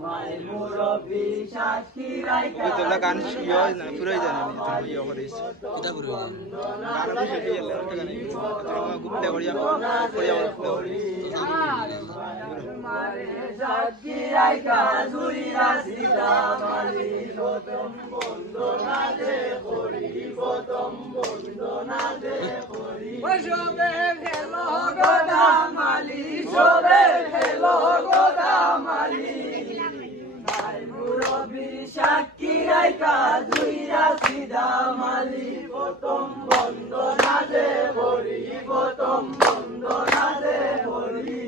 মায়ের মুরব্বি সাক্ষী রাইখা তোমরা গান ইয়ে হয় না পুরোই জানে না তুমি ইয়ে করিস এটা পুরো গান অফিসে দিয়ে এলে একটা গান তোমরা গুপ্তে করিয়া করিয়া করি মারে সাক্ষী রাইখা জুইরা সিধা মালি প্রথম বন্দনা দে করি প্রথম বন্দনা দে করি সবে খেলো গোদা মালি সবে খেলো গোদা মালি মুরব্বি সাক্ষী রাইখা জুইরা সিধা মালি প্রথম বন্দনা দে করি প্রথম বন্দনা দে করি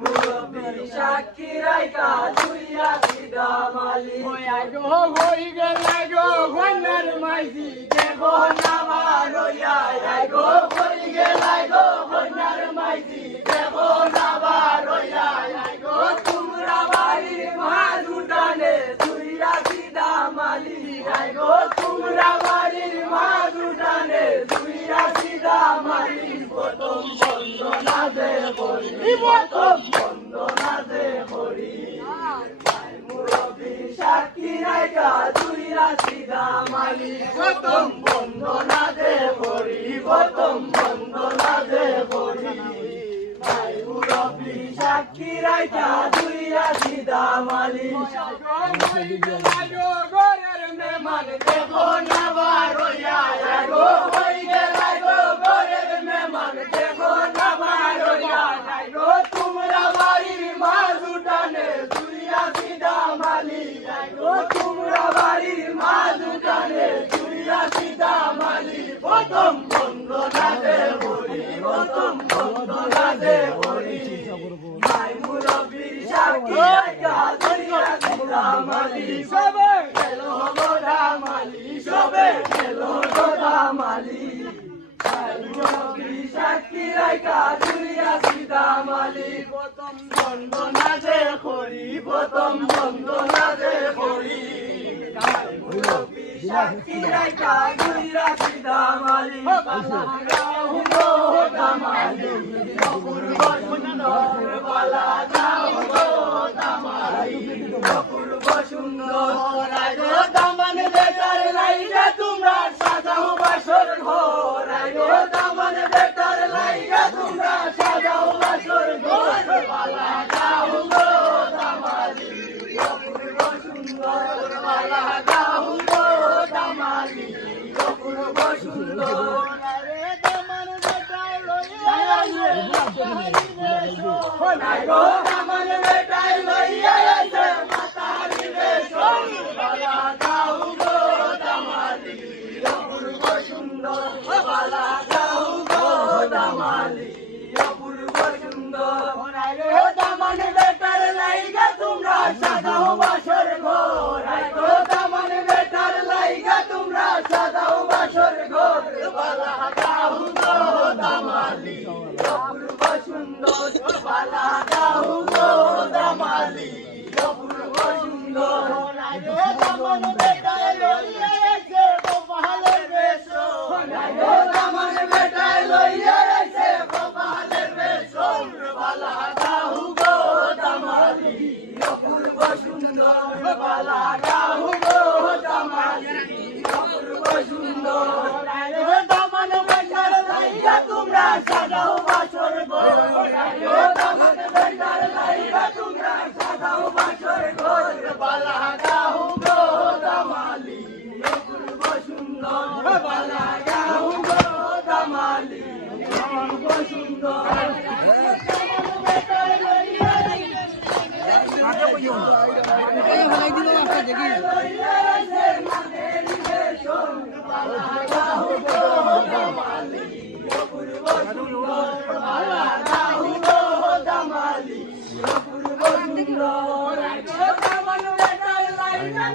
মুরব্বি সাক্ষী রাইখা জুইরা সিধা মালি হই গেল গো গন্নার মাইজি দেখো না বারইয়া গো হই গেল গো গন্নার মাইজি দেখো না বারইয়া গো তোমরা বাড়ির মাছ উঠানে জুইরা সিধা মালি গো তোমরা বাড়ির মাছ উঠানে জুইরা সিধা মালি প্রথম বন্দনা দে করি প্রথম বন্দনা দে করি মুরব্বি সাক্ষী রাইখা জুইরা সিধা মালি প্রথম বন্দনা দে করি প্রথম বন্দনা দে করি মুরব্বি সাক্ষী রাইখা জুইরা সিধা মালি ঘরের মেহমান দেখো না বারইয়া গো হই গেল গো ঘরের মেহমান দেখো না বারইয়া গো তোমরা বাড়ির মাছ উঠানে জুইরা সিধা মালি গো তোমরা বাড়ির মাছ উঠানে জুইরা সিধা মালি প্রথম বন্দনা দে করি প্রথম বন্দনা দে করি মুরব্বি সাক্ষী রাইখা জুইরা সিধা মালি সবে খেলো গোদা মালি সবে খেলো গোদা মালি মুরব্বি সাক্ষী রাইখা জুইরা সিধা মালি প্রথম বন্দনা দে করি প্রথম বন্দনা দে করি মুরব্বি সাক্ষী রাইখা জুইরা সিধা মালি গোদা মালি অপূর্ব সুন্দর বালা যাও গোদা মালি অপূর্ব সুন্দর গো দামান বেটার লাইগা তোমরা সাজাও বাসর ঘর গো দামান বেটার লাইগা তোমরা সাজাও বাসর ঘর বালা যাও গোদা মালি অপূর্ব সুন্দর বালা যাও গোদা মালি অপূর্ব সুন্দর দামান বেটার গো দামান বেটার লইয়া আইছে মাতারি বেশন বালা যাও গোদা মালি অপূর্ব সুন্দর বালা যাও গোদা মালি অপূর্ব সুন্দর গো দামান বেটার লাইগা তোমরা সাজাও বাসর ঘর গো দামান বেটার লাইগা তোমরা সাজাও বাসর ঘর বালা যাও গোদা মালি অপূর্ব সুন্দর বালা যাও গোদা মালি অপূর্ব সুন্দর গো দামান বেটার লইয়া আইছে কপালের বেশন গো দামান বেটার লইয়া আইছে কপালের বেশন বালা যাও গোদা মালি অপূর্ব সুন্দর বালা যাও গোদা মালি অপূর্ব সুন্দর গো দামান বেটার লাইগা তোমরা সাজাও বাসর ঘর গো দামান বেটার লাইগা তোমরা সাজাও বাসর ঘর বালা যাও গোদা মালি অপূর্ব সুন্দর বালা যাও গোদা মালি অপূর্ব সুন্দর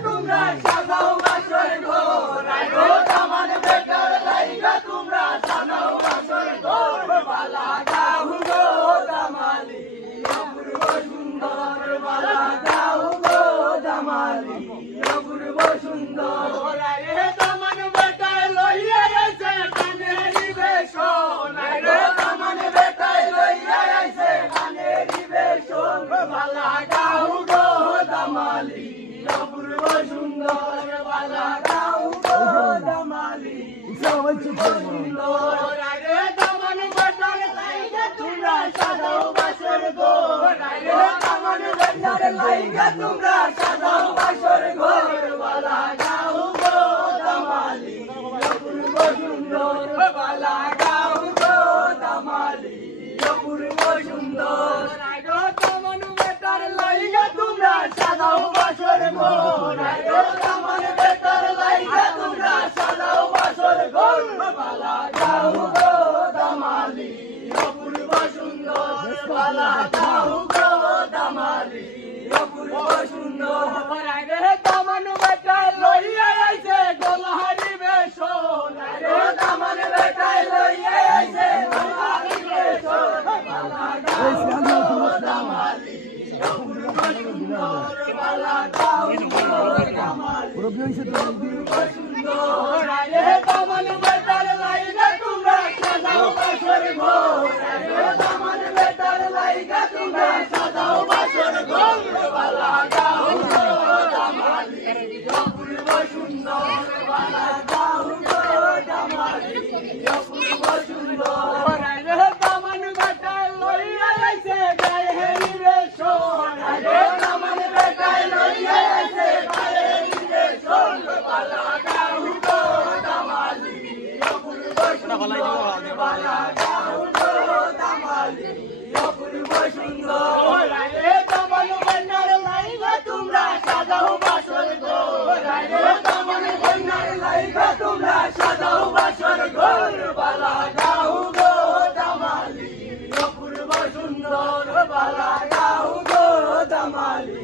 তোমরা সাজাও বাসর ঘর গো দামান বেটার লাইগা তোমরা সাজাও বাসর ঘর বালা যাও গোদা মালি অপূর্ব সুন্দর বালা যাও গোদা মালি অপূর্ব সুন্দর দামান বেটার লইয়া আইছে কানেরি বেশন গো দামান বেটার লইয়া আইছে কানেরি বেশন বালা যাও সুন্দর বালা গাও গো দামালি অপূর্ব সুন্দর রে দামান বেটার লাইগা তোমরা সাজাও বাসর ঘর রে দামান বেটার লাইগা তোমরা সাজাও বাসর ঘর বালা গাও গো দামালি অপূর্ব সুন্দর বালা গাও গো দামালি অপূর্ব সুন্দর রে দামান বেটার লাইগা তোমরা সাজাও বাসর ঘর রে দামান বেটার লাইগা তোমরা সাজাও বাসর ঘর বালা গাও গো দামালি অপূর্ব সুন্দর বালা গাও গো দামালি অপূর্ব সুন্দর রে দামান বেটার লইয়া আইছে গোলহারি বেশ রে দামান বেটার লইয়া আইছে গোলহারি বেশ বালা গাও গো দামালি অপূর্ব সুন্দর বালা গাও গো দামালি অপূর্ব সুন্দর রে দামান বেটার লাইগা তোমরা সাজাও বাসর ঘর রে দামান বেটার লাইগা তোমরা সাজাও বাসর ঘর বালা গাও গো দামালি অপূর্ব সুন্দর বালা গাও গো দামালি অপূর্ব সুন্দর রে দামান বেটার লইয়া আইছে গায়ে হেরি বেশ রে দামান বেটার লইয়া আইছে গায়ে হেরি বেশ বালা গাও গো দামালি অপূর্ব সুন্দর বালা গাও গো দামালি অপূর্ব সুন্দর রে দামান বেটার লাইগা তোমরা সাজাও বাসর ঘর রে দামান বেটার লাইগা তোমরা সাজাও বাসর ঘর বালা গাও গো দামালি অপূর্ব সুন্দর বালা গাও গো দামালি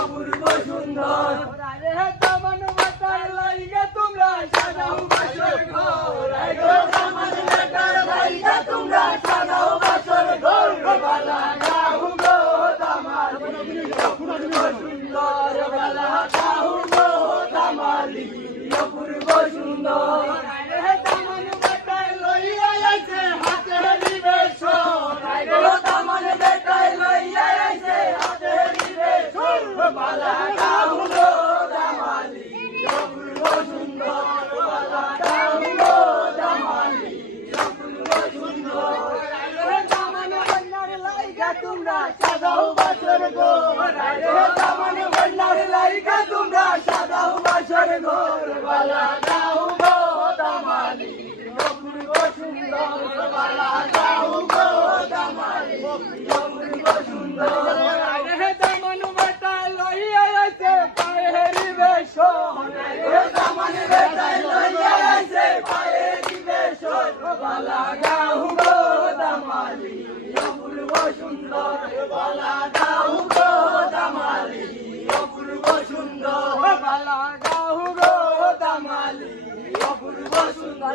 অপূর্ব সুন্দর রে দামান বেটার লাইগা তোমরা সাজাও বাসর ঘর রে দামান বেটার লাইগা তোমরা সাজাও বাসর ঘর বালা গাও গো দামালি অপূর্ব সুন্দর বালা গাও গো দামালি অপূর্ব সুন্দর রে দামান বেটার লইয়া আইছে হাতে নিবেশ রে দামান বেটার লইয়া আইছে হাতে নিবেশ বালা গাও গো দামালি অপূর্ব সুন্দর বালা গাও গো দামালি অপূর্ব সুন্দর রে দামান বেটার লাইগা তোমরা সাজাও বাসর ঘর রে দামান বেটার লাইগা তোমরা সাজাও বাসর ঘর বালা গাও গো দামালি অপূর্ব সুন্দর বালা গাও গো দামালি অপূর্ব সুন্দর রে দামান বেটার লইয়া আইছে পায়ে হেরি বেশ রে দামান বেটার লইয়া আইছে পায়ে হেরি বেশ বালা গাও গো দামালি অপূর্ব সুন্দর বালা গাও গো দামালি অপূর্ব সুন্দর বালা গাও গো দামালি অপূর্ব সুন্দর